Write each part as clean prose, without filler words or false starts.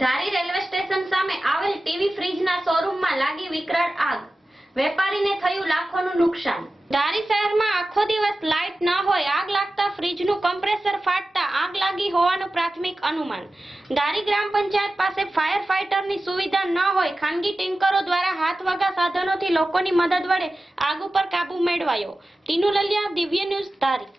ધારી railway station સામે આવેલ TV ફ્રીજના શોરૂમમાં લાગી વિકરાળ આગ. વેપારીને થયું લાખોનું નુકસાન. ધારી શહેરમાં આખો દિવસ લાઇટ ન હોય, આગ લાગતા ફ્રીજનું કમ્પ્રેસર ફાટતા આગ લાગી હોવાનું પ્રાથમિક અનુમાન. ધારી ગ્રામ પંચાયત પાસે ફાયર ફાઇટરની સુવિધા ન હોય, ખાનગી ટેન્કરો દ્વારા હાથવગા સાધનોથી લોકોની મદદ વડે આગ ઉપર કાબુ મેળવાયો. ટીનુ લલિયા, દિવ્ય ન્યૂઝ, ધારી.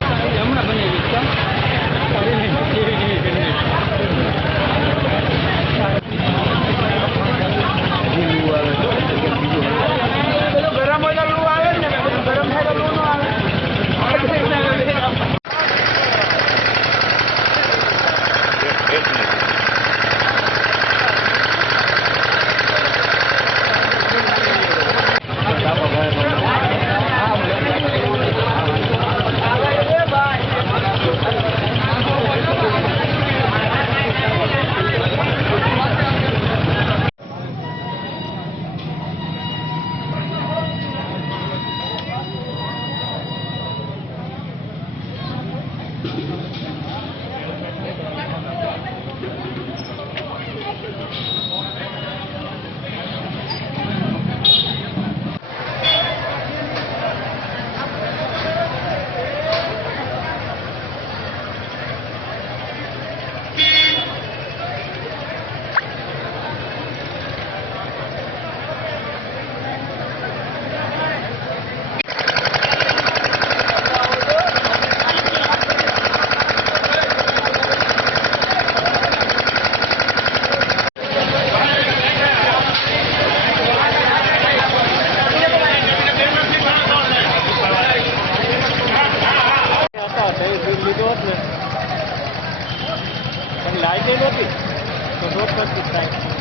લાઈટ નહોતી તો રોડ પર થાય.